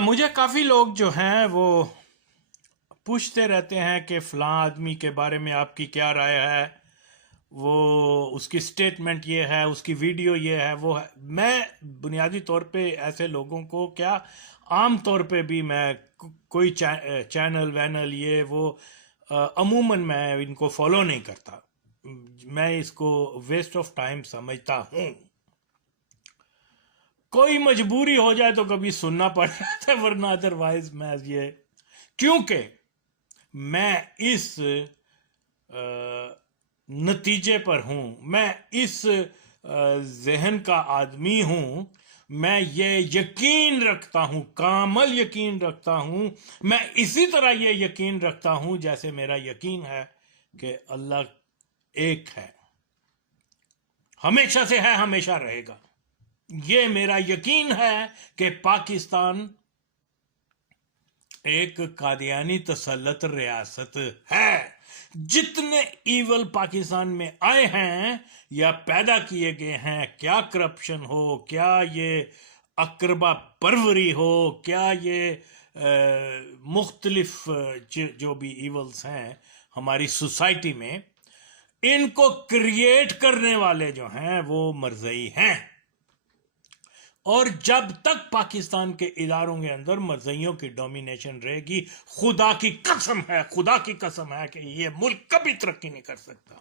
مجھے کافی لوگ جو ہیں وہ پوچھتے رہتے ہیں کہ فلاں آدمی کے بارے میں آپ کی کیا رائے ہے، وہ اس کی سٹیٹمنٹ یہ ہے، اس کی ویڈیو یہ ہے، وہ ہے۔ میں بنیادی طور پہ ایسے لوگوں کو کیا، عام طور پہ بھی میں کوئی چینل وینل یہ وہ عموماً میں ان کو فالو نہیں کرتا۔ میں اس کو ویسٹ آف ٹائم سمجھتا ہوں۔ کوئی مجبوری ہو جائے تو کبھی سننا پڑ جاتا ہے، ورنہ ادروائز میں یہ، کیونکہ میں اس نتیجے پر ہوں، میں اس ذہن کا آدمی ہوں، میں یہ یقین رکھتا ہوں، کامل یقین رکھتا ہوں، میں اسی طرح یہ یقین رکھتا ہوں جیسے میرا یقین ہے کہ اللہ ایک ہے، ہمیشہ سے ہے، ہمیشہ رہے گا۔ یہ میرا یقین ہے کہ پاکستان ایک قادیانی تسلط ریاست ہے۔ جتنے ایول پاکستان میں آئے ہیں یا پیدا کیے گئے ہیں، کیا کرپشن ہو، کیا یہ اقربا پروری ہو، کیا یہ مختلف جو بھی ایولز ہیں ہماری سوسائٹی میں، ان کو کریٹ کرنے والے جو ہیں وہ مرزئی ہیں۔ اور جب تک پاکستان کے اداروں کے اندر مرزئیوں کی ڈومینیشن رہے گی، خدا کی قسم ہے، خدا کی قسم ہے کہ یہ ملک کبھی ترقی نہیں کر سکتا۔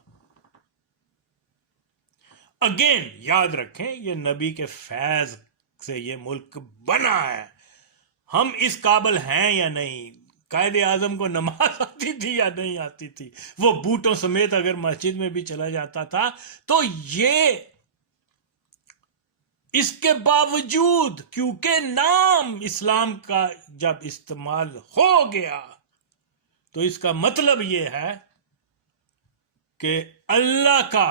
اگین یاد رکھیں، یہ نبی کے فیض سے یہ ملک بنا ہے۔ ہم اس قابل ہیں یا نہیں؟ قائد اعظم کو نماز آتی تھی یا نہیں آتی تھی؟ وہ بوٹوں سمیت اگر مسجد میں بھی چلا جاتا تھا، تو یہ اس کے باوجود، کیونکہ نام اسلام کا جب استعمال ہو گیا تو اس کا مطلب یہ ہے کہ اللہ کا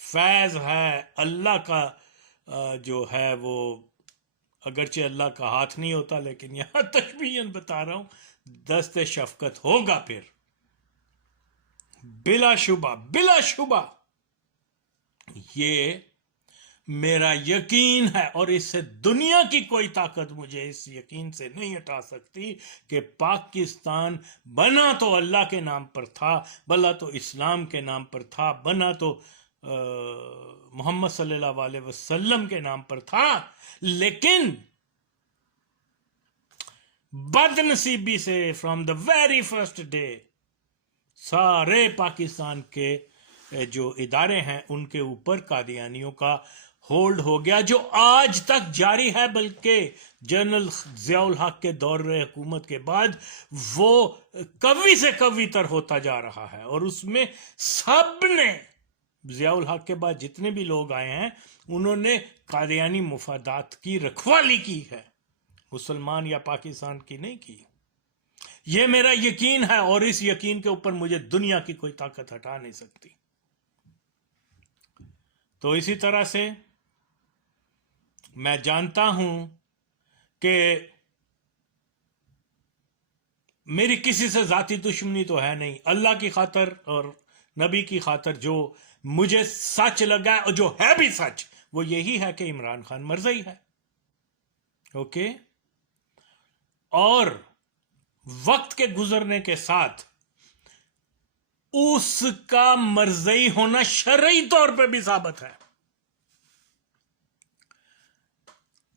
فیض ہے، اللہ کا جو ہے وہ، اگرچہ اللہ کا ہاتھ نہیں ہوتا لیکن یہاں تشبیہاً بتا رہا ہوں، دست شفقت ہوگا پھر، بلا شبہ بلا شبہ۔ یہ میرا یقین ہے، اور اس سے دنیا کی کوئی طاقت مجھے اس یقین سے نہیں ہٹا سکتی کہ پاکستان بنا تو اللہ کے نام پر تھا، بنا تو اسلام کے نام پر تھا، بنا تو محمد صلی اللہ علیہ وسلم کے نام پر تھا، لیکن بد نصیبی سے from the very first day سارے پاکستان کے جو ادارے ہیں ان کے اوپر قادیانیوں کا ہولڈ ہو گیا، جو آج تک جاری ہے، بلکہ جنرل ضیاء الحق کے دور حکومت کے بعد وہ قوی سے قوی تر ہوتا جا رہا ہے۔ اور اس میں سب نے، ضیاء الحق کے بعد جتنے بھی لوگ آئے ہیں، انہوں نے قادیانی مفادات کی رکھوالی کی ہے، مسلمان یا پاکستان کی نہیں کی۔ یہ میرا یقین ہے، اور اس یقین کے اوپر مجھے دنیا کی کوئی طاقت ہٹا نہیں سکتی۔ تو اسی طرح سے میں جانتا ہوں کہ میری کسی سے ذاتی دشمنی تو ہے نہیں، اللہ کی خاطر اور نبی کی خاطر جو مجھے سچ لگا ہے، اور جو ہے بھی سچ، وہ یہی ہے کہ عمران خان مرزئی ہے۔ اوکے؟ اور وقت کے گزرنے کے ساتھ اس کا مرزئی ہونا شرعی طور پہ بھی ثابت ہے۔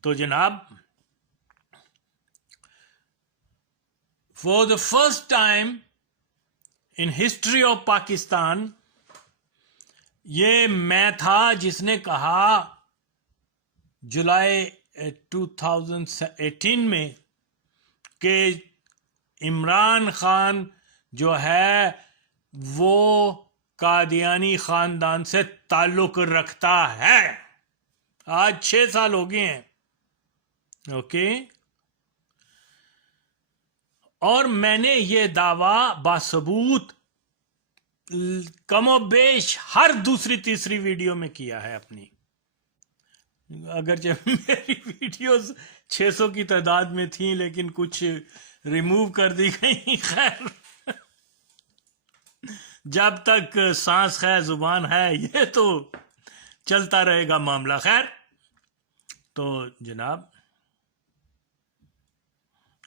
تو جناب، for the first time in history of Pakistan, یہ میں تھا جس نے کہا جولائی 2018 میں کہ عمران خان جو ہے وہ قادیانی خاندان سے تعلق رکھتا ہے۔ آج 6 سال ہو گئے ہیں۔ اوکے؟ اور میں نے یہ دعویٰ باثبوت کم و بیش ہر دوسری تیسری ویڈیو میں کیا ہے اپنی، اگرچہ میری ویڈیوز 600 کی تعداد میں تھیں لیکن کچھ ریموو کر دی گئی۔ خیر، جب تک سانس ہے، زبان ہے، یہ تو چلتا رہے گا معاملہ۔ خیر، تو جناب،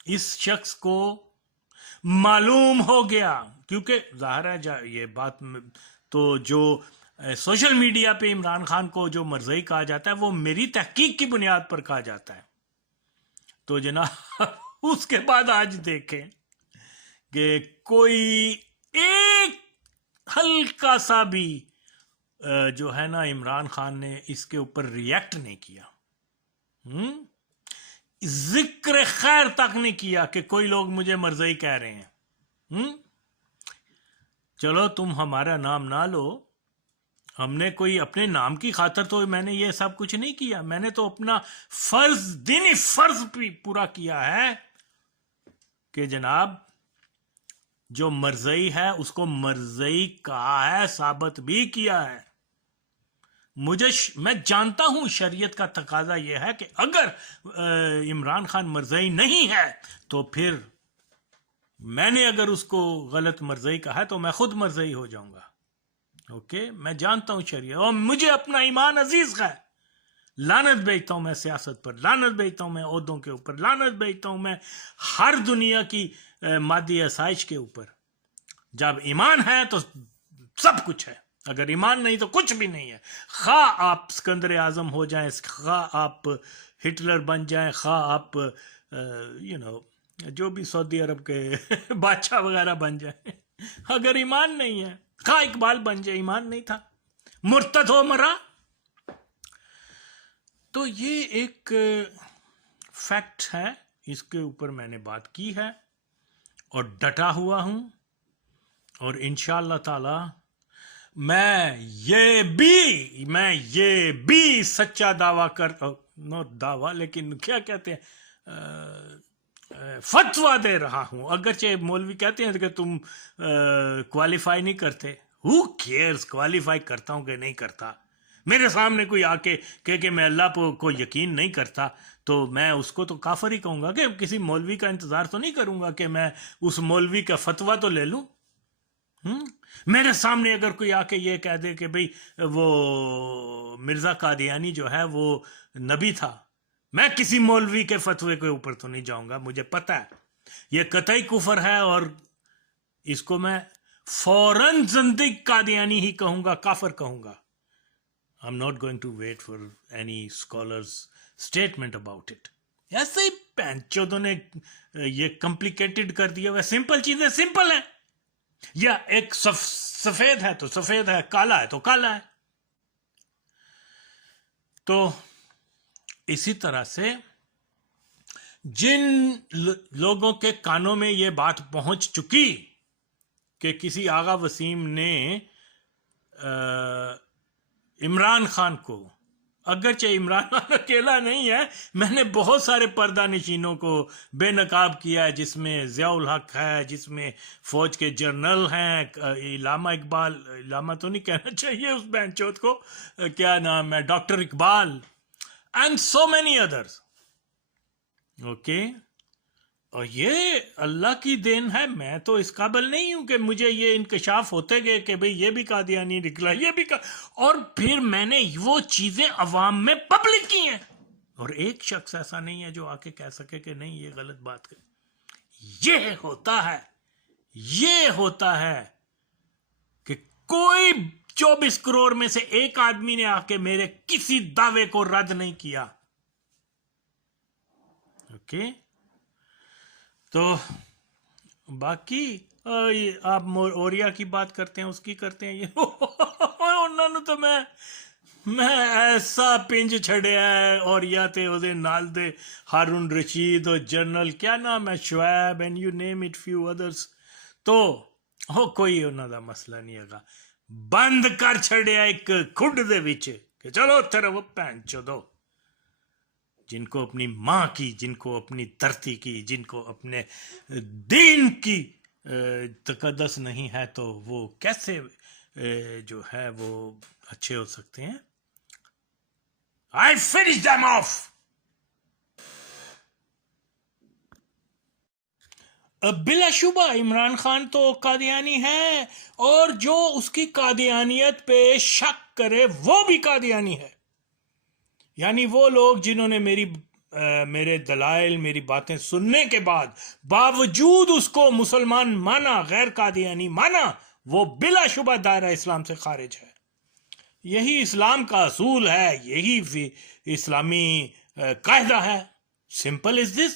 اس شخص کو معلوم ہو گیا، کیونکہ ظاہر ہے یہ بات تو جو سوشل میڈیا پہ عمران خان کو جو مرزئی کہا جاتا ہے وہ میری تحقیق کی بنیاد پر کہا جاتا ہے. تو جناب اس کے بعد آج دیکھیں کہ کوئی ایک ہلکا سا بھی جو ہے نا عمران خان نے اس کے اوپر ریئیکٹ نہیں کیا، ذکر خیر تک نہیں کیا کہ کوئی لوگ مجھے مرزئی کہہ رہے ہیں. چلو تم ہمارا نام نہ لو، ہم نے کوئی اپنے نام کی خاطر تو میں نے یہ سب کچھ نہیں کیا، میں نے تو اپنا فرض، دینی فرض بھی پورا کیا ہے کہ جناب جو مرزئی ہے اس کو مرزئی کہا ہے، ثابت بھی کیا ہے. میں جانتا ہوں شریعت کا تقاضا یہ ہے کہ اگر عمران خان مرزئی نہیں ہے تو پھر میں نے اگر اس کو غلط مرزئی کہا ہے تو میں خود مرزئی ہو جاؤں گا. اوکے، میں جانتا ہوں شریعت، اور مجھے اپنا ایمان عزیز ہے. لعنت بھیجتا ہوں میں سیاست پر، لعنت بھیجتا ہوں میں عہدوں کے اوپر، لعنت بھیجتا ہوں میں ہر دنیا کی مادی آسائش کے اوپر. جب ایمان ہے تو سب کچھ ہے، اگر ایمان نہیں تو کچھ بھی نہیں ہے. خواہ آپ سکندر اعظم ہو جائیں، خواہ آپ ہٹلر بن جائیں، خواہ آپ جو بھی سعودی عرب کے بادشاہ وغیرہ بن جائیں، اگر ایمان نہیں ہے، خواہ اقبال بن جائے، ایمان نہیں تھا، مرتد ہو مرا. تو یہ ایک فیکٹ ہے، اس کے اوپر میں نے بات کی ہے اور ڈٹا ہوا ہوں، اور انشاءاللہ تعالی میں یہ بھی سچا دعویٰ نو دعویٰ لیکن کیا کہتے ہیں، فتویٰ دے رہا ہوں. اگرچہ مولوی کہتے ہیں کہ تم کوالیفائی نہیں کرتے، ہو کیئرز کوالیفائی کرتا ہوں کہ نہیں کرتا. میرے سامنے کوئی آ کے کہ میں اللہ کو یقین نہیں کرتا تو میں اس کو تو کافر ہی کہوں گا، کہ کسی مولوی کا انتظار تو نہیں کروں گا کہ میں اس مولوی کا فتویٰ تو لے لوں. میرے سامنے اگر کوئی آ کے یہ کہہ دے کہ بھئی وہ مرزا قادیانی جو ہے وہ نبی تھا، میں کسی مولوی کے فتوے کے اوپر تو نہیں جاؤں گا. مجھے پتہ ہے یہ قطعی کفر ہے، اور اس کو میں فوراً زندق قادیانی ہی کہوں گا، کافر کہوں گا. I'm not going to wait for any scholar's statement about it. ایسے ہی پینچودوں نے یہ کمپلیکیٹڈ کر دیا ہوا. سمپل چیزیں سمپل ہیں، یا ایک سفید ہے تو سفید ہے، کالا ہے تو کالا ہے. تو اسی طرح سے جن لوگوں کے کانوں میں یہ بات پہنچ چکی کہ کسی آغا وسیم نے عمران خان کو، اگرچہ عمران خان اکیلا نہیں ہے، میں نے بہت سارے پردہ نشینوں کو بے نقاب کیا ہے، جس میں ضیاء الحق ہے، جس میں فوج کے جنرل ہیں، علامہ اقبال، علامہ تو نہیں کہنا چاہیے اس بینچوت کو، کیا نام ہے، doctor Iqbal, and so many others. Okay, اور یہ اللہ کی دین ہے. میں تو اس قابل نہیں ہوں کہ مجھے یہ انکشاف ہوتے گئے کہ بھئی یہ بھی قادیانی نکلا، یہ بھی اور پھر میں نے وہ چیزیں عوام میں پبلک کی ہیں، اور ایک شخص ایسا نہیں ہے جو آ کے کہہ سکے کہ نہیں یہ غلط بات کر. یہ ہوتا ہے کہ کوئی 24 کروڑ میں سے ایک آدمی نے آ کے میرے کسی دعوے کو رد نہیں کیا. اوکے، تو باقی آپ اوریا کی بات کرتے ہیں، اس کی کرتے ہیں، یہ انہوں نے تو میں ایسا پنج چھڑیا ہے. اوریا تے وہ نال دے ہارون رشید اور جنرل کیا نام ہے Shoaib, and you name it few others. تو کوئی انہوں دا مسئلہ نہیں ہے گا. بند کر چھڑیا ایک کھڈ دے وچ کہ چلو اتھے رہو پین چودو. جن کو اپنی ماں کی، جن کو اپنی دھرتی کی، جن کو اپنے دین کی تقدس نہیں ہے، تو وہ کیسے جو ہے وہ اچھے ہو سکتے ہیں. I finish them off. بلا شبہ عمران خان تو قادیانی ہے، اور جو اس کی قادیانیت پہ شک کرے وہ بھی قادیانی ہے. یعنی وہ لوگ جنہوں نے میری میرے دلائل میری باتیں سننے کے بعد باوجود اس کو مسلمان مانا، غیر قادیانی مانا، وہ بلا شبہ دائرہ اسلام سے خارج ہے۔ یہی اسلام کا اصول ہے، یہی اسلامی قاعدہ ہے۔ سمپل از دس۔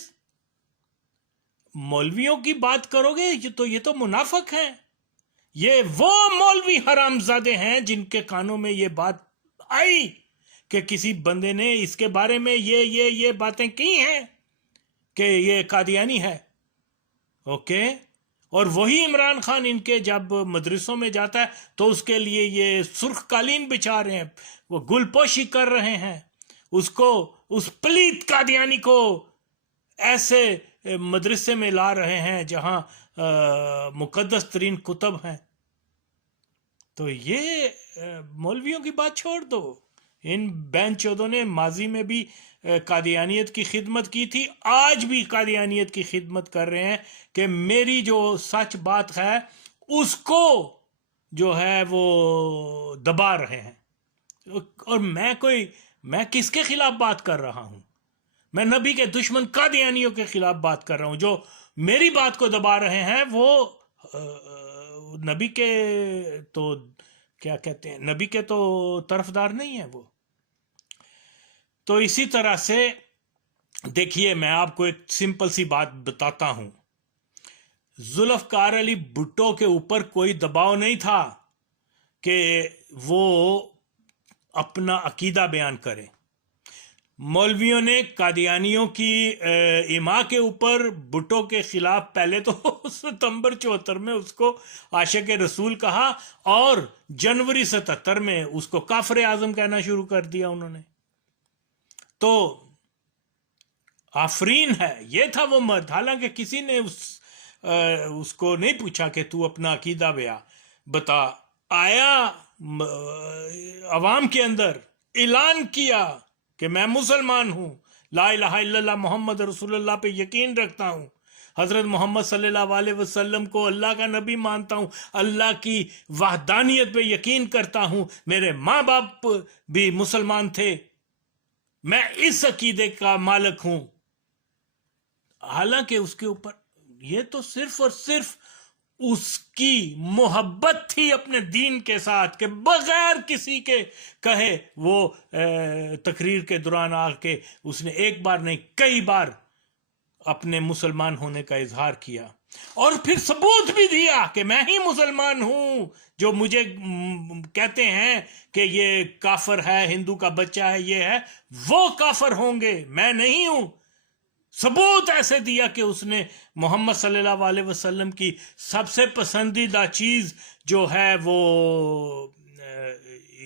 مولویوں کی بات کرو گے تو یہ تو منافق ہیں، یہ وہ مولوی حرام زادے ہیں جن کے کانوں میں یہ بات آئی کہ کسی بندے نے اس کے بارے میں یہ باتیں کی ہیں کہ یہ قادیانی ہے۔ اوکے، اور وہی عمران خان ان کے جب مدرسوں میں جاتا ہے تو اس کے لیے یہ سرخ قالین بچھا رہے ہیں، وہ گل پوشی کر رہے ہیں، اس پلیت قادیانی کو ایسے مدرسے میں لا رہے ہیں جہاں مقدس ترین کتب ہیں۔ تو یہ مولویوں کی بات چھوڑ دو۔ ان بین چودوں نے ماضی میں بھی قادیانیت کی خدمت کی تھی، آج بھی قادیانیت کی خدمت کر رہے ہیں کہ میری جو سچ بات ہے اس کو جو ہے وہ دبا رہے ہیں۔ اور میں کس کے خلاف بات کر رہا ہوں؟ میں نبی کے دشمن قادیانیوں کے خلاف بات کر رہا ہوں۔ جو میری بات کو دبا رہے ہیں وہ نبی کے تو کیا کہتے ہیں، نبی کے تو طرفدار نہیں ہیں وہ۔ تو اسی طرح سے دیکھیے، میں آپ کو ایک سمپل سی بات بتاتا ہوں۔ ذوالفقار علی بھٹو کے اوپر کوئی دباؤ نہیں تھا کہ وہ اپنا عقیدہ بیان کرے۔ مولویوں نے قادیانیوں کی ایما کے اوپر بھٹو کے خلاف پہلے تو ستمبر 74 میں اس کو عاشق رسول کہا، اور جنوری 77 میں اس کو کافر اعظم کہنا شروع کر دیا انہوں نے۔ تو آفرین ہے، یہ تھا وہ مرد۔ حالانکہ کسی نے اس کو نہیں پوچھا کہ تو اپنا عقیدہ بتا، آیا عوام کے اندر اعلان کیا کہ میں مسلمان ہوں، لا الہ الا اللہ محمد رسول اللہ پہ یقین رکھتا ہوں، حضرت محمد صلی اللہ علیہ وسلم کو اللہ کا نبی مانتا ہوں، اللہ کی وحدانیت پہ یقین کرتا ہوں، میرے ماں باپ بھی مسلمان تھے، میں اس عقیدے کا مالک ہوں۔ حالانکہ اس کے اوپر یہ تو صرف اور صرف اس کی محبت تھی اپنے دین کے ساتھ کہ بغیر کسی کے کہے وہ تقریر کے دوران آ کے اس نے ایک بار نہیں کئی بار اپنے مسلمان ہونے کا اظہار کیا، اور پھر ثبوت بھی دیا کہ میں ہی مسلمان ہوں۔ جو مجھے کہتے ہیں کہ یہ کافر ہے، ہندو کا بچہ ہے، یہ ہے، وہ کافر ہوں گے، میں نہیں ہوں۔ ثبوت ایسے دیا کہ اس نے محمد صلی اللہ علیہ وسلم کی سب سے پسندیدہ چیز جو ہے وہ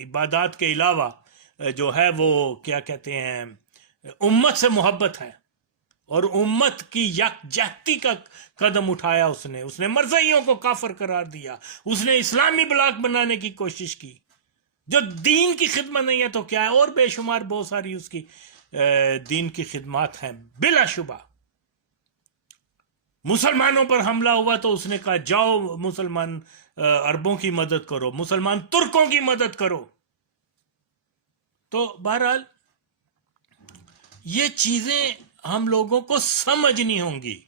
عبادات کے علاوہ جو ہے وہ کیا کہتے ہیں، امت سے محبت ہے، اور امت کی یکجہتی کا قدم اٹھایا اس نے مرزائیوں کو کافر قرار دیا، اس نے اسلامی بلاک بنانے کی کوشش کی۔ جو دین کی خدمت نہیں ہے تو کیا ہے؟ اور بے شمار بہت ساری اس کی دین کی خدمات ہیں۔ بلا شبہ مسلمانوں پر حملہ ہوا تو اس نے کہا جاؤ مسلمان عربوں کی مدد کرو، مسلمان ترکوں کی مدد کرو۔ تو بہرحال یہ چیزیں ہم لوگوں کو سمجھنی ہوں گی،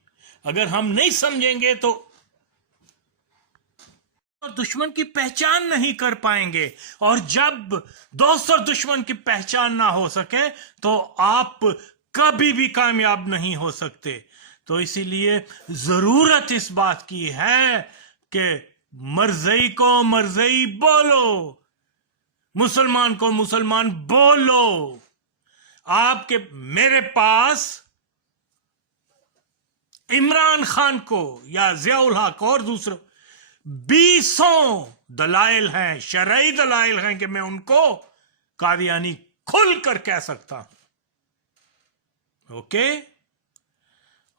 اگر ہم نہیں سمجھیں گے تو دشمن کی پہچان نہیں کر پائیں گے، اور جب دوست اور دشمن کی پہچان نہ ہو سکے تو آپ کبھی بھی کامیاب نہیں ہو سکتے۔ تو اسی لیے ضرورت اس بات کی ہے کہ مرزئی کو مرزئی بولو، مسلمان کو مسلمان بولو۔ آپ کے میرے پاس عمران خان کو یا ضیاء الحق اور دوسروں 20 دلائل ہیں، شرعی دلائل ہیں کہ میں ان کو قادیانی کھل کر کہہ سکتا ہوں۔ اوکے؟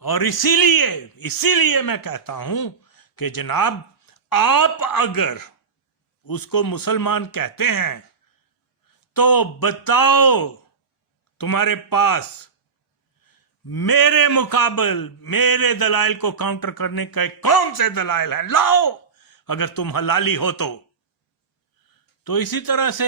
اور اسی لیے میں کہتا ہوں کہ جناب آپ اگر اس کو مسلمان کہتے ہیں تو بتاؤ تمہارے پاس میرے مقابل میرے دلائل کو کاؤنٹر کرنے کا کون سے دلائل ہیں، لاؤ اگر تم حلالی ہو تو۔ اسی طرح سے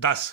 10।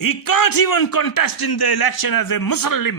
He can't even contest in the election as a Muslim.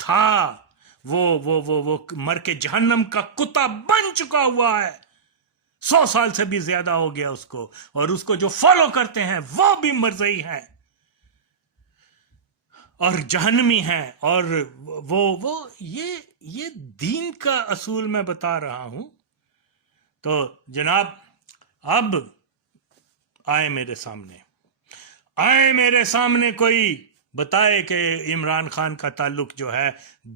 تھا وہ مر کے جہنم کا کتا بن چکا ہوا ہے. 100 سال سے بھی زیادہ ہو گیا اس کو, اور اس کو جو فالو کرتے ہیں وہ بھی مرزئی ہیں اور جہنمی ہیں. اور وہ یہ دین کا اصول میں بتا رہا ہوں. تو جناب اب آئے میرے سامنے کوئی بتائے کہ عمران خان کا تعلق جو ہے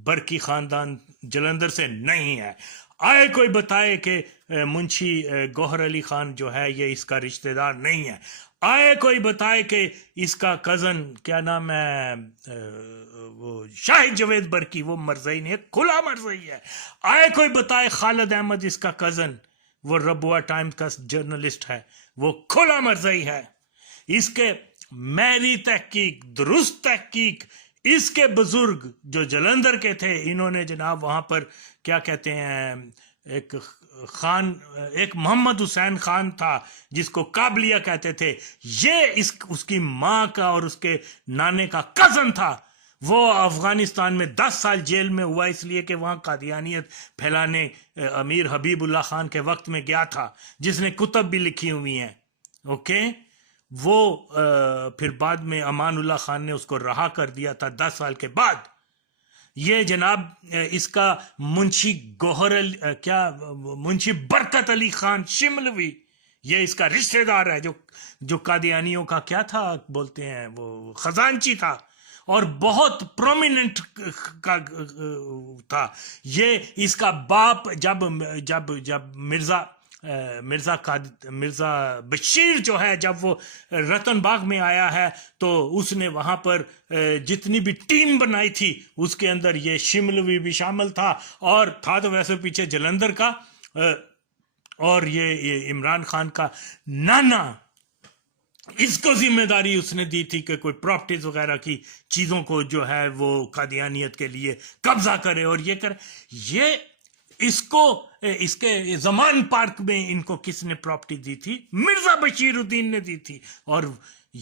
برقی خاندان جلندر سے نہیں ہے. آئے کوئی بتائے کہ منشی گوہر علی خان جو ہے یہ اس کا رشتہ دار نہیں ہے. آئے کوئی بتائے کہ اس کا کزن کیا نام ہے وہ شاہد جاوید برقی وہ مرزئی نہیں ہے, کھلا مرزئی ہے. آئے کوئی بتائے خالد احمد اس کا کزن وہ ربوہ ٹائمز کا جرنلسٹ ہے وہ کھلا مرزئی ہے. اس کے میری تحقیق درست تحقیق اس کے بزرگ جو جلندر کے تھے انہوں نے جناب وہاں پر کیا کہتے ہیں ایک محمد حسین خان تھا جس کو قابلیہ کہتے تھے, یہ اس کی ماں کا اور اس کے نانے کا کزن تھا. وہ افغانستان میں 10 سال جیل میں ہوا اس لیے کہ وہاں قادیانیت پھیلانے امیر حبیب اللہ خان کے وقت میں گیا تھا, جس نے کتب بھی لکھی ہوئی ہیں. اوکے, وہ پھر بعد میں امان اللہ خان نے اس کو رہا کر دیا تھا 10 سال کے بعد. یہ جناب اس کا منشی منشی برکت علی خان شملوی یہ اس کا رشتہ دار ہے جو قادیانیوں کا کیا تھا بولتے ہیں وہ خزانچی تھا اور بہت پرومیننٹ کا تھا. یہ اس کا باپ جب مرزا بشیر جو ہے جب وہ رتن باغ میں آیا ہے تو اس نے وہاں پر جتنی بھی ٹیم بنائی تھی اس کے اندر یہ شملوی بھی شامل تھا, اور تھا تو ویسے پیچھے جلندر کا, اور یہ عمران خان کا نانا. اس کو ذمہ داری اس نے دی تھی کہ کوئی پراپرٹیز وغیرہ کی چیزوں کو جو ہے وہ قادیانیت کے لیے قبضہ کرے اور یہ کرے. یہ اس کے زمان پارک میں ان کو کس نے پراپرٹی دی تھی؟ مرزا بشیر الدین نے دی تھی. اور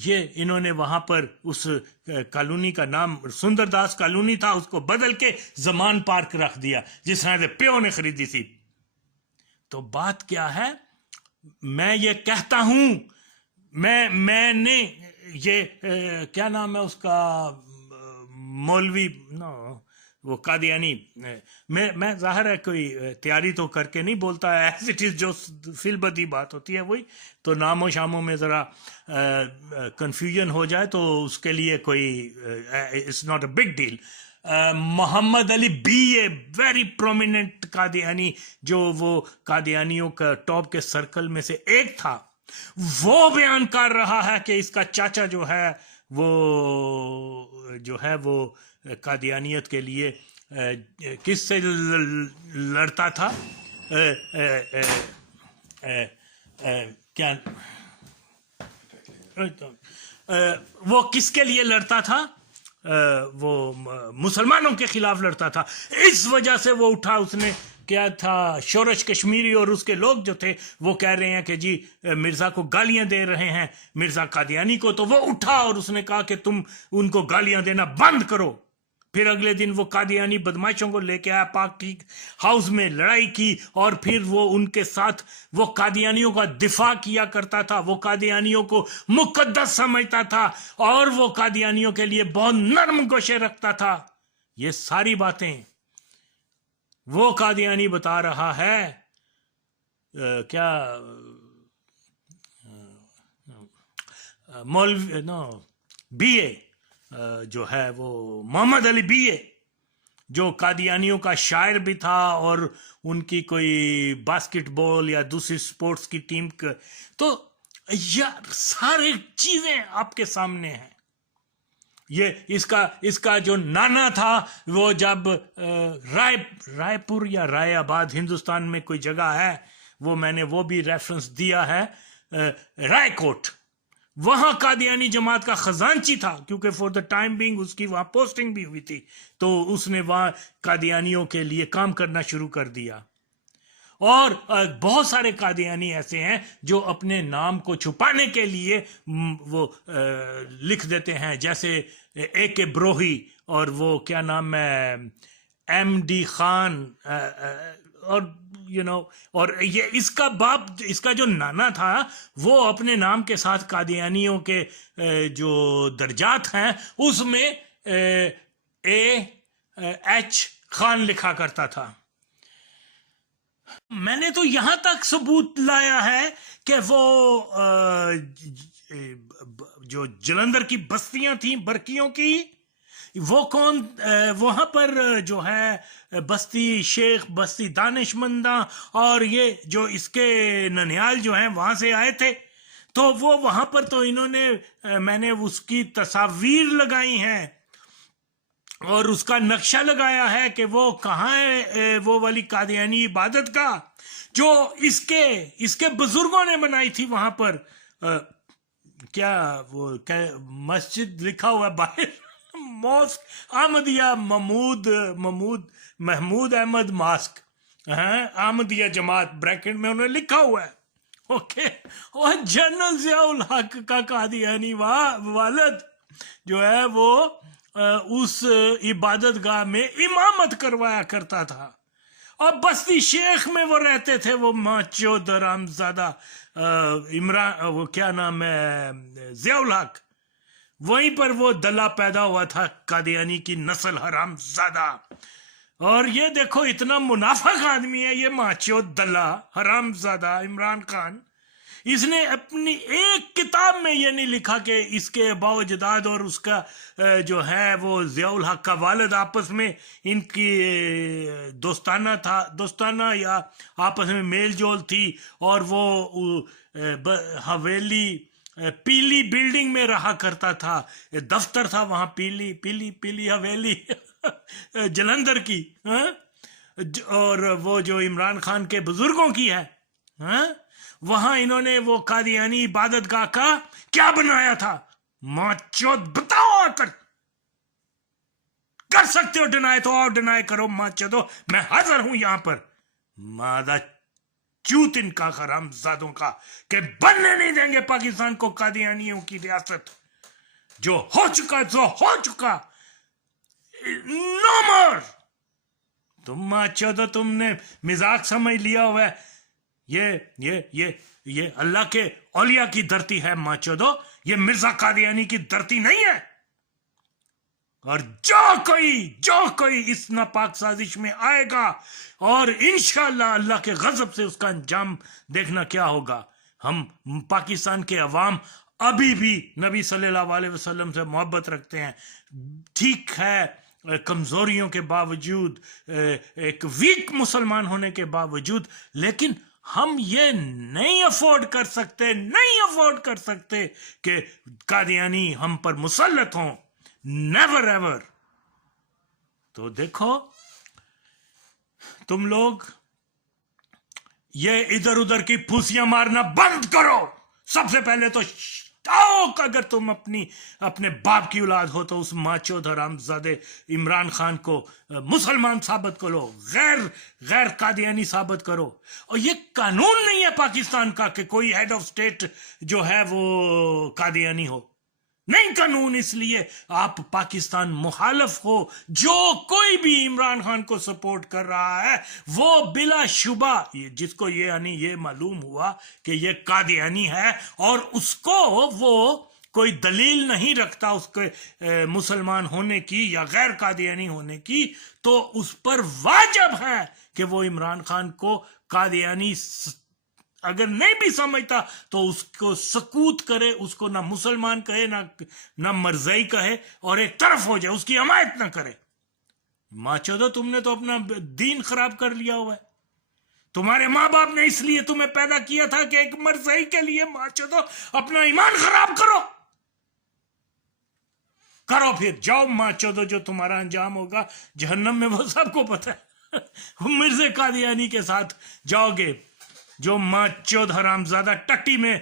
یہ انہوں نے وہاں پر اس کالونی کا نام سندر داس کالونی تھا, اس کو بدل کے زمان پارک رکھ دیا جس طرح سے پیو نے خریدی تھی. تو بات کیا ہے, میں یہ کہتا ہوں میں نے یہ کیا نام ہے اس کا مولوی وہ قادیانی, میں ظاہر ہے کوئی تیاری تو کر کے نہیں بولتا ہے, ایز اٹ از جو فی البدی بات ہوتی ہے وہی, تو نام و شاموں میں ذرا کنفیوژن ہو جائے تو اس کے لیے کوئی it's not a big deal. Muhammad Ali be a very prominent Qadiani جو وہ قادیانیوں کا ٹاپ کے سرکل میں سے ایک تھا, وہ بیان کر رہا ہے کہ اس کا چاچا جو ہے وہ قادیانیت کے لیے کس سے لڑتا تھا, کیا وہ کس کے لیے لڑتا تھا, وہ مسلمانوں کے خلاف لڑتا تھا. اس وجہ سے وہ اٹھا, اس نے کیا تھا شورش کشمیری اور اس کے لوگ جو تھے وہ کہہ رہے ہیں کہ جی مرزا کو گالیاں دے رہے ہیں مرزا قادیانی کو, تو وہ اٹھا اور اس نے کہا کہ تم ان کو گالیاں دینا بند کرو. پھر اگلے دن وہ قادیانی بدماشوں کو لے کے آیا, پاک ٹھیک ہاؤس میں لڑائی کی, اور پھر وہ ان کے ساتھ وہ قادیانیوں کا دفاع کیا کرتا تھا, وہ قادیانیوں کو مقدس سمجھتا تھا اور وہ قادیانیوں کے لیے بہت نرم گوشے رکھتا تھا. یہ ساری باتیں وہ قادیانی بتا رہا ہے. کیا مولوی بی اے جو ہے وہ محمد علی بی اے جو قادیانیوں کا شاعر بھی تھا اور ان کی کوئی باسکٹ بال یا دوسری سپورٹس کی ٹیم کا, تو یار ساری چیزیں آپ کے سامنے ہیں. یہ اس کا جو نانا تھا وہ جب رائے پور یا رائے آباد ہندوستان میں کوئی جگہ ہے, وہ میں نے وہ بھی ریفرنس دیا ہے, رائے کوٹ, وہاں قادیانی جماعت کا خزانچی تھا کیونکہ فور دا ٹائم بینگ اس کی وہاں پوسٹنگ بھی ہوئی تھی, تو اس نے وہاں قادیانیوں کے لیے کام کرنا شروع کر دیا. اور بہت سارے قادیانی ایسے ہیں جو اپنے نام کو چھپانے کے لیے وہ لکھ دیتے ہیں، جیسے اے کے بروہی، اور وہ کیا نام ہے، ایم ڈی خان، اور اور یہ اس کا باپ، اس کا جو نانا تھا، وہ اپنے نام کے ساتھ قادیانیوں کے جو درجات ہیں اس میں اے ایچ خان لکھا کرتا تھا۔ میں نے تو یہاں تک ثبوت لایا ہے کہ وہ جو جلندر کی بستیاں تھیں برکیوں کی، وہ کون، وہاں پر جو ہے بستی شیخ، بستی دانش منداں، اور یہ جو اس کے ننیال جو ہیں وہاں سے آئے تھے، تو وہ وہاں پر تو انہوں نے، میں نے اس کی تصاویر لگائی ہیں اور اس کا نقشہ لگایا ہے کہ وہ کہاں ہے، وہ والی قادیانی عبادت کا جو اس کے بزرگوں نے بنائی تھی وہاں پر، کیا وہ مسجد لکھا ہوا ہے باہر، ماسک احمدیہ محمود احمد ماسک، احمدیہ جماعت بریکٹ میں انہوں نے لکھا ہوا ہے، اوکے۔ اور جنرل ضیاء الحق کا قادیانی والد جو ہے وہ اس عبادت گاہ میں امامت کروایا کرتا تھا، اور بستی شیخ میں وہ رہتے تھے، وہ ماچود حرامزادہ عمران، وہ کیا نام ہے، ضیاء الحق، وہیں پر وہ دلہ پیدا ہوا تھا، قادیانی کی نسل حرامزادہ۔ اور یہ دیکھو اتنا منافق آدمی ہے یہ ماچود دلہ حرامزادہ عمران خان، اس نے اپنی ایک کتاب میں یہ نہیں لکھا کہ اس کے آباء و اجداد اور اس کا جو ہے وہ ضیاء الحق کا والد آپس میں ان کی دوستانہ یا آپس میں میل جول تھی، اور وہ حویلی پیلی بلڈنگ میں رہا کرتا تھا، دفتر تھا وہاں پیلی حویلی جلندر کی، اور وہ جو عمران خان کے بزرگوں کی ہے، وہاں انہوں نے وہ قادیانی عبادت گاہ کا کیا بنایا تھا؟ ماچود بتاؤ آ کر سکتے ہو ڈینائی تو اور ڈینائی کرو ماچودو، میں حاضر ہوں یہاں پر، مادہ چوت ان کا حرامزادوں کا، کہ بننے نہیں دیں گے پاکستان کو قادیانیوں کی ریاست، جو ہو چکا جو ہو چکا، نو مور۔ تم ماچودو تم نے مزاق سمجھ لیا ہوا ہے، یہ اللہ کے اولیاء کی دھرتی ہے ماچودو، یہ مرزا قادیانی کی دھرتی نہیں ہے، اور جو کوئی اس ناپاک سازش میں آئے گا، اور انشاءاللہ اللہ کے غضب سے اس کا انجام دیکھنا کیا ہوگا۔ ہم پاکستان کے عوام ابھی بھی نبی صلی اللہ علیہ وسلم سے محبت رکھتے ہیں، ٹھیک ہے، کمزوریوں کے باوجود، ایک ویک مسلمان ہونے کے باوجود، لیکن ہم یہ نہیں افورڈ کر سکتے کہ قادیانی ہم پر مسلط ہوں، نیور ایور۔ تو دیکھو تم لوگ یہ ادھر ادھر کی پھوسیاں مارنا بند کرو، سب سے پہلے تو اگر تم اپنے باپ کی اولاد ہو تو اس ماچود حرامزادے عمران خان کو مسلمان ثابت کرو، غیر قادیانی ثابت کرو۔ اور یہ قانون نہیں ہے پاکستان کا کہ کوئی ہیڈ آف سٹیٹ جو ہے وہ قادیانی ہو، نہیں قانون، اس لیے آپ پاکستان مخالف ہو، جو کوئی بھی عمران خان کو سپورٹ کر رہا ہے وہ بلا شبہ جس کو یہ معلوم ہوا کہ یہ قادیانی ہے، اور اس کو وہ کوئی دلیل نہیں رکھتا اس کے مسلمان ہونے کی یا غیر قادیانی ہونے کی، تو اس پر واجب ہے کہ وہ عمران خان کو قادیانی اگر نہیں بھی سمجھتا تو اس کو سکوت کرے، اس کو نہ مسلمان کہے نہ مرزائی کہے، اور ایک طرف ہو جائے، اس کی حمایت نہ کرے۔ ماچودو تم نے تو اپنا دین خراب کر لیا ہوا ہے، تمہارے ماں باپ نے اس لیے تمہیں پیدا کیا تھا کہ ایک مرزائی کے لیے ماچودو اپنا ایمان خراب کرو پھر جاؤ ماچودو، جو تمہارا انجام ہوگا جہنم میں وہ سب کو پتہ ہے، مرزا قادیانی کے ساتھ جاؤ گے، جو ماچود حرامزادہ ٹٹی میں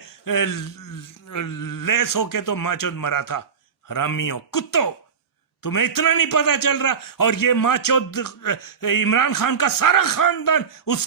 لیس ہو کے تو ماچود مرا تھا، حرامیوں کتوں، تمہیں اتنا نہیں پتا چل رہا؟ اور یہ ماچود عمران خان کا سارا خاندان اس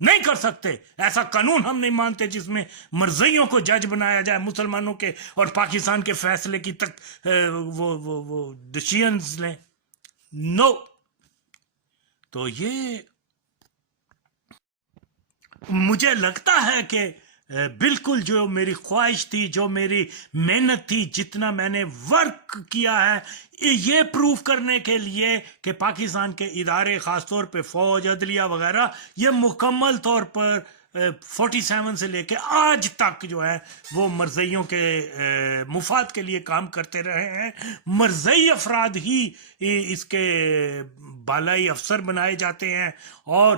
نہیں کر سکتے. ایسا قانون ہم نہیں مانتے جس میں مرزیوں کو جج بنایا جائے مسلمانوں کے اور پاکستان کے فیصلے کی تک وہ ڈیسیژنز لیں. نو. تو یہ مجھے لگتا ہے کہ بالکل جو میری خواہش تھی, جو میری محنت تھی, جتنا میں نے ورک کیا ہے یہ پروف کرنے کے لیے کہ پاکستان کے ادارے, خاص طور پہ فوج, عدلیہ وغیرہ, یہ مکمل طور پر 47 سے لے کے آج تک جو ہے وہ مرزیوں کے مفاد کے لیے کام کرتے رہے ہیں. مرزی افراد ہی اس کے بالائی افسر بنائے جاتے ہیں, اور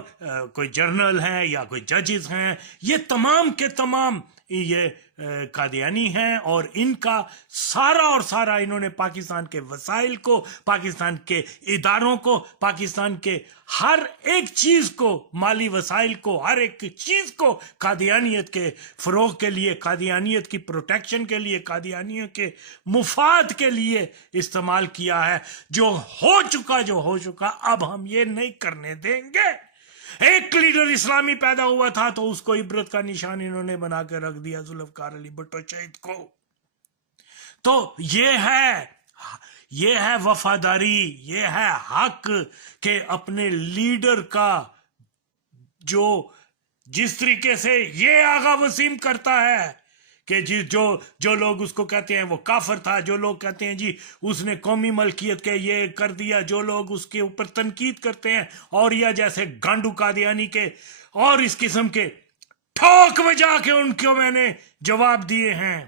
کوئی جنرل ہیں یا کوئی ججز ہیں, یہ تمام کے تمام یہ قادیانی ہیں, اور ان کا سارا اور سارا انہوں نے پاکستان کے وسائل کو, پاکستان کے اداروں کو, پاکستان کے ہر ایک چیز کو, مالی وسائل کو, ہر ایک چیز کو قادیانیت کے فروغ کے لیے, قادیانیت کی پروٹیکشن کے لیے, قادیانیت کے مفاد کے لیے استعمال کیا ہے. جو ہو چکا اب ہم یہ نہیں کرنے دیں گے. ایک لیڈر اسلامی پیدا ہوا تھا تو اس کو عبرت کا نشان انہوں نے بنا کے رکھ دیا, ذوالفقار علی بھٹو شہید کو. تو یہ ہے وفاداری, یہ ہے حق کہ اپنے لیڈر کا جو جس طریقے سے یہ آغا وسیم کرتا ہے کہ جو لوگ اس کو کہتے ہیں وہ کافر تھا, جو لوگ کہتے ہیں جی اس نے قومی ملکیت کے یہ کر دیا, جو لوگ اس کے اوپر تنقید کرتے ہیں, اور یا جیسے گانڈو قادیانی کے اور اس قسم کے ٹھوک بجا کے ان کو میں نے جواب دیے ہیں.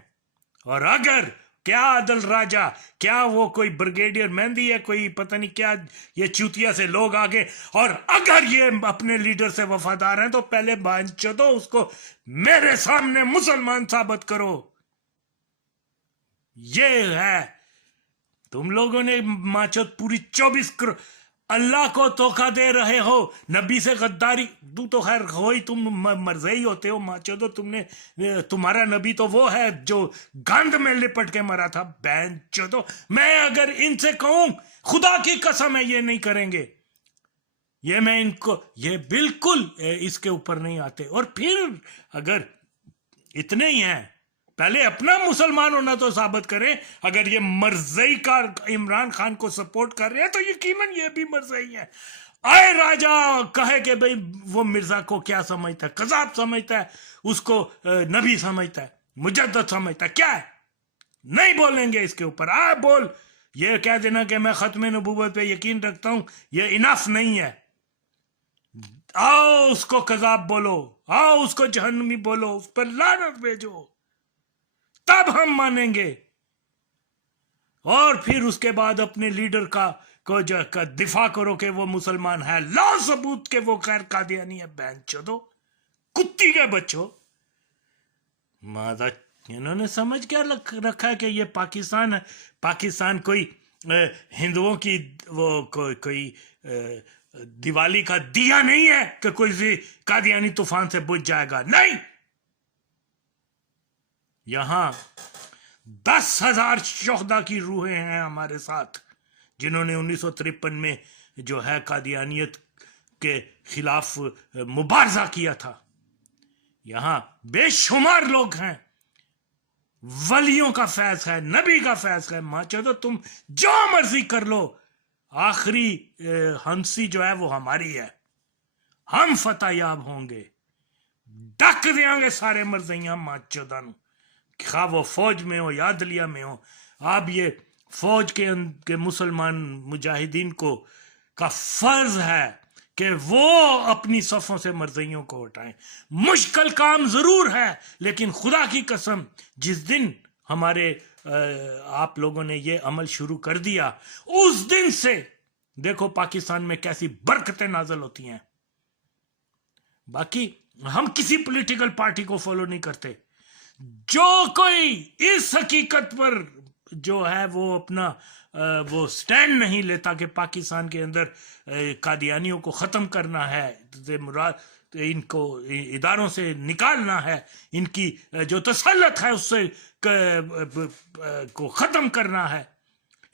اور اگر کیا عادل راجہ, کیا وہ کوئی بریگیڈیئر مہندی ہے, کوئی پتہ نہیں کیا یہ چوتیا سے لوگ آگے, اور اگر یہ اپنے لیڈر سے وفادار ہیں تو پہلے چودو اس کو میرے سامنے مسلمان ثابت کرو. یہ ہے تم لوگوں نے ماچوت پوری 24 اللہ کو دھوکہ دے رہے ہو, نبی سے غداری. تو خیر ہوئی تم مرزئی ہوتے ہو ماچودو, تمہارا نبی تو وہ ہے جو گند میں لپٹ کے مرا تھا. بہن چودو, میں اگر ان سے کہوں خدا کی قسم ہے یہ نہیں کریں گے, یہ میں ان کو یہ بالکل اس کے اوپر نہیں آتے. اور پھر اگر اتنے ہی ہیں پہلے اپنا مسلمان ہونا تو ثابت کریں. اگر یہ مرزئی کا عمران خان کو سپورٹ کر رہے ہیں تو یقیناً یہ بھی مرزئی ہیں. آئے راجہ کہے کہ بھئی وہ مرزا کو کیا سمجھتا ہے, قذاب سمجھتا ہے, اس کو نبی سمجھتا ہے, مجدد سمجھتا ہے, کیا ہے؟ نہیں بولیں گے اس کے اوپر. بول یہ کہہ دینا کہ میں ختم نبوت پہ یقین رکھتا ہوں, یہ انف نہیں ہے. آؤ اس کو قذاب بولو, آؤ اس کو جہنمی بولو, اس پر لعنت بھیجو, تب ہم مانیں گے. اور پھر اس کے بعد اپنے لیڈر کا دفاع کرو کہ وہ مسلمان ہے, لاؤ ثبوت کہ وہ غیر قادیانی ہے. بہن چودو کتی کے بچوں, انہوں نے سمجھ کیا رکھا ہے کہ یہ پاکستان ہے. پاکستان کوئی ہندوؤں کی وہ کوئی دیوالی کا دیا نہیں ہے کہ کوئی قادیانی طوفان سے بجھ جائے گا. نہیں, یہاں 10,000 شہداء کی روحیں ہیں ہمارے ساتھ, جنہوں نے 1953 میں جو ہے قادیانیت کے خلاف مبارزہ کیا تھا. یہاں بے شمار لوگ ہیں, ولیوں کا فیض ہے, نبی کا فیض ہے. ماں چودو تم جو مرضی کر لو, آخری ہنسی جو ہے وہ ہماری ہے, ہم فتح یاب ہوں گے, ڈک دیں گے سارے مرزیاں ماں چودہ نو, خواہ وہ فوج میں ہو یا عدلیہ میں ہو. اب یہ فوج کے مسلمان مجاہدین کا فرض ہے کہ وہ اپنی صفوں سے مرزیوں کو ہٹائیں. مشکل کام ضرور ہے, لیکن خدا کی قسم جس دن ہمارے آپ لوگوں نے یہ عمل شروع کر دیا, اس دن سے دیکھو پاکستان میں کیسی برکتیں نازل ہوتی ہیں. باقی ہم کسی پولیٹیکل پارٹی کو فالو نہیں کرتے. جو کوئی اس حقیقت پر جو ہے وہ اپنا وہ سٹینڈ نہیں لیتا کہ پاکستان کے اندر قادیانیوں کو ختم کرنا ہے, ان کو اداروں سے نکالنا ہے, ان کی جو تسلط ہے اس سے کو ختم کرنا ہے,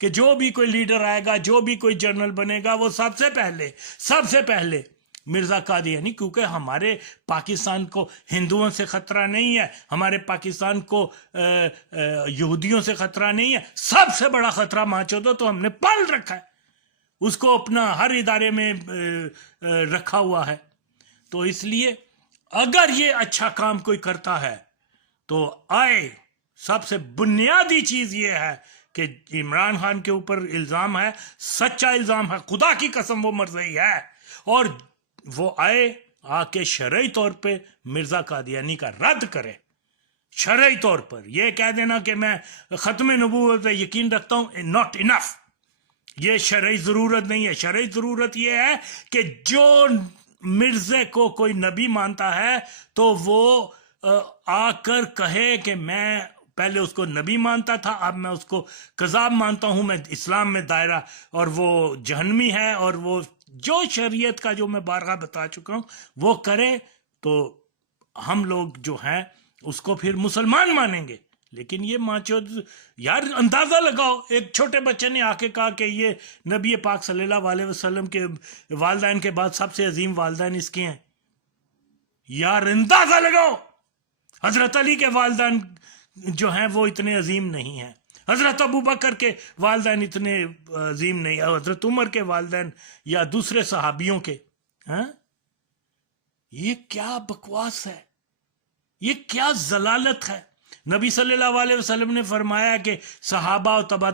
کہ جو بھی کوئی لیڈر آئے گا, جو بھی کوئی جنرل بنے گا, وہ سب سے پہلے مرزا قادیانی, کیونکہ ہمارے پاکستان کو ہندوؤں سے خطرہ نہیں ہے, ہمارے پاکستان کو یہودیوں سے خطرہ نہیں ہے, سب سے بڑا خطرہ ماچودہ تو ہم نے پال رکھا ہے, اس کو اپنا ہر ادارے میں رکھا ہوا ہے. تو اس لیے اگر یہ اچھا کام کوئی کرتا ہے تو آئے, سب سے بنیادی چیز یہ ہے کہ عمران خان کے اوپر الزام ہے, سچا الزام ہے, خدا کی قسم وہ مرضی ہے, اور وہ آ کے شرعی طور پہ مرزا قادیانی کا رد کرے. شرعی طور پر یہ کہہ دینا کہ میں ختم نبوت پہ یقین رکھتا ہوں, ناٹ انف, یہ شرعی ضرورت نہیں ہے. شرعی ضرورت یہ ہے کہ جو مرزے کو کوئی نبی مانتا ہے تو وہ آ کر کہے کہ میں پہلے اس کو نبی مانتا تھا, اب میں اس کو کذاب مانتا ہوں, میں اسلام میں دائرہ, اور وہ جہنمی ہے, اور وہ جو شریعت کا جو میں بارہا بتا چکا ہوں وہ کرے, تو ہم لوگ جو ہیں اس کو پھر مسلمان مانیں گے. لیکن یہ ماچود, یار اندازہ لگاؤ, ایک چھوٹے بچے نے آ کے کہا کہ یہ نبی پاک صلی اللہ علیہ وسلم کے والدین کے بعد سب سے عظیم والدین اس کے ہیں. یار اندازہ لگاؤ, حضرت علی کے والدین جو ہیں وہ اتنے عظیم نہیں ہیں, حضرت ابوبکر کے والدین اتنے عظیم نہیں, حضرت عمر کے والدین یا دوسرے صحابیوں کے. یہ کیا بکواس ہے, یہ کیا ضلالت ہے. نبی صلی اللہ علیہ وسلم نے فرمایا کہ صحابہ و تبع